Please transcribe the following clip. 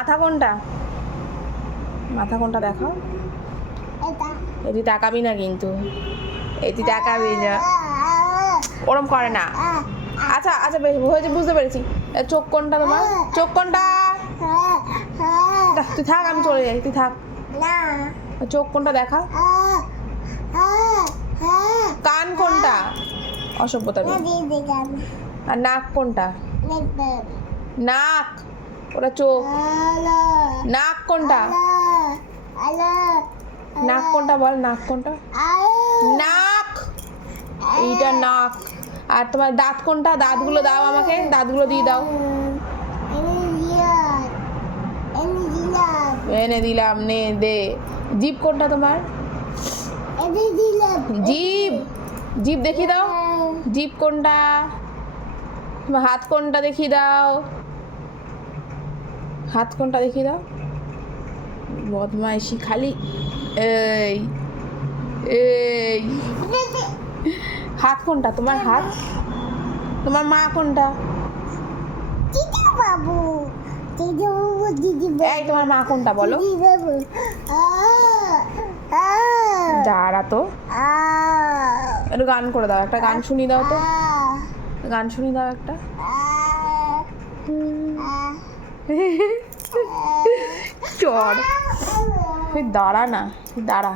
মাথা কোনটা? মাথা কোনটা দেখাও। এটি তাকাবি না কিন্তু, এটি তাকাবি না, ওরম করে না। আচ্ছা আচ্ছা বেশ হয়েছে, বুঝতে পেরেছি। চোখ কোনটা তোমার? চোখ কোনটা? তুই থাক, আমি চলে যাই, তুই থাক। চোখ কোনটা দেখা। কান কোনটা? অসভ্যতা। আর নাক কোনটা? নাক, ওটা চোখ। নাক কোনটা? নাক কোনটা বল, নাক কোনটা? নাক, এইটা নাক। আর তোমার দাঁত কোনটা? দাঁতগুলো দাও আমাকে, দাঁতগুলো দিয়ে দাও। এনে দিলাম, নে দে। জিভ কোনটা তোমার? জিভ, জিভ দেখিয়ে দাও। জিভ কোনটা? তোমার হাত কোনটা দেখিয়ে দাও। হাত কোনটা দেখিয়ে দাও। বদমাইশি খালি। এই এই হাত কোনটা তোমার? হাত। তোমার মা কোনটা? এই তোমার মা কোনটা বলো? দাঁড়া তো, একটু গান করে দাও, একটা গান শুনিয়ে দাও তো, গান শুনিয়ে দাও একটা। চড়, দাঁড়া না, দাঁড়া।